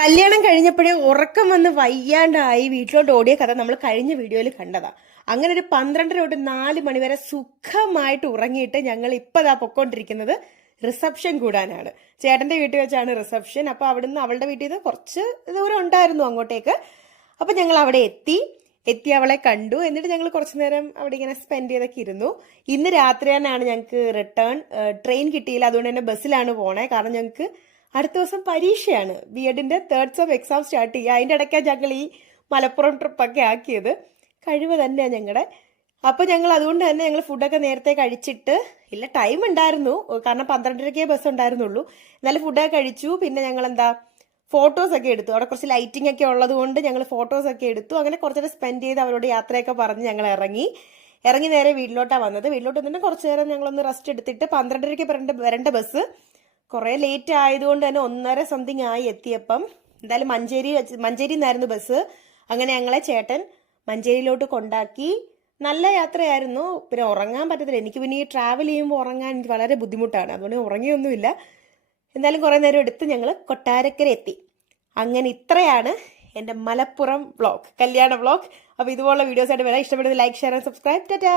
കല്യാണം കഴിഞ്ഞപ്പോഴേ ഉറക്കം വന്ന് വയ്യാണ്ടായി വീട്ടിലോട്ട് ഓടിയ കഥ നമ്മൾ കഴിഞ്ഞ വീഡിയോയിൽ കണ്ടതാ. അങ്ങനെ ഒരു 12:30 തൊട്ട് 4 മണി വരെ സുഖമായിട്ട് ഉറങ്ങിയിട്ട് ഞങ്ങൾ ഇപ്പതാ പൊക്കോണ്ടിരിക്കുന്നത് റിസപ്ഷൻ കൂടാനാണ്. ചേട്ടന്റെ വീട്ടിൽ വെച്ചാണ് റിസപ്ഷൻ. അപ്പൊ അവിടുന്ന് അവളുടെ വീട്ടിൽ നിന്ന് കുറച്ച് ദൂരം ഉണ്ടായിരുന്നു അങ്ങോട്ടേക്ക്. അപ്പൊ ഞങ്ങൾ അവിടെ എത്തി അവളെ കണ്ടു. എന്നിട്ട് ഞങ്ങൾ കുറച്ചു നേരം അവിടെ ഇങ്ങനെ സ്പെൻഡ് ചെയ്തൊക്കെ ഇരുന്നു. ഇന്ന് രാത്രിയാണ് ഞങ്ങൾക്ക് റിട്ടേൺ. ട്രെയിൻ കിട്ടിയില്ല, അതുകൊണ്ട് തന്നെ ബസ്സിലാണ് പോണേ. കാരണം ഞങ്ങൾക്ക് അടുത്ത ദിവസം പരീക്ഷയാണ്. ബി.എഡിന്റെ തേർഡ് സെം എക്സാം സ്റ്റാർട്ട് ചെയ്യുക. അതിൻ്റെ ഇടയ്ക്കാണ് ഞങ്ങൾ ഈ മലപ്പുറം ട്രിപ്പൊക്കെ ആക്കിയത്. കഴിവ് തന്നെയാണ് ഞങ്ങളുടെ. അപ്പോൾ ഞങ്ങൾ അതുകൊണ്ട് തന്നെ ഞങ്ങൾ ഫുഡൊക്കെ നേരത്തെ കഴിച്ചിട്ട്, ഇല്ല ടൈം ഉണ്ടായിരുന്നു, കാരണം 12:30 ബസ് ഉണ്ടായിരുന്നുള്ളൂ. എന്നാലും ഫുഡൊക്കെ കഴിച്ചു. പിന്നെ ഞങ്ങൾ ഫോട്ടോസ് ഒക്കെ എടുത്തു. അവിടെ കുറച്ച് ലൈറ്റിംഗ് ഒക്കെ ഉള്ളത് കൊണ്ട് ഞങ്ങൾ ഫോട്ടോസ് ഒക്കെ എടുത്തു. അങ്ങനെ കുറച്ചേരം സ്പെൻഡ് ചെയ്ത് അവരോട് യാത്രയൊക്കെ പറഞ്ഞ് ഞങ്ങൾ ഇറങ്ങി നേരെ വീട്ടിലോട്ടാണ് വന്നത്. വീട്ടിലോട്ട് തന്നെ കുറച്ചു നേരം ഞങ്ങളൊന്ന് റെസ്റ്റ് എടുത്തിട്ട് 12:30 വരേണ്ട ബസ് കുറെ ലേറ്റ് ആയതുകൊണ്ട് തന്നെ 1:30 സംതിങ് ആയി എത്തിയപ്പം. എന്തായാലും മഞ്ചേരി നിന്നായിരുന്നു ബസ്. അങ്ങനെ ഞങ്ങളെ ചേട്ടൻ മഞ്ചേരിയിലോട്ട് കൊണ്ടാക്കി. നല്ല യാത്രയായിരുന്നു. പിന്നെ ഉറങ്ങാൻ പറ്റത്തില്ല. എനിക്ക് പിന്നെ ഈ ട്രാവൽ ചെയ്യുമ്പോൾ ഉറങ്ങാൻ എനിക്ക് വളരെ ബുദ്ധിമുട്ടാണ്. അതുകൊണ്ട് ഉറങ്ങിയൊന്നുമില്ല. എന്തായാലും കുറെ നേരം എടുത്ത് ഞങ്ങൾ കൊട്ടാരക്കര എത്തി. അങ്ങനെ ഇത്രയാണ് എൻ്റെ മലപ്പുറം വ്ളോഗ്, കല്യാണ വ്ളോഗ്. അപ്പോൾ ഇതുപോലുള്ള വീഡിയോസ് ആയിട്ട് വരാം. ഇഷ്ടപ്പെടുന്നത് like, share and subscribe. Tata.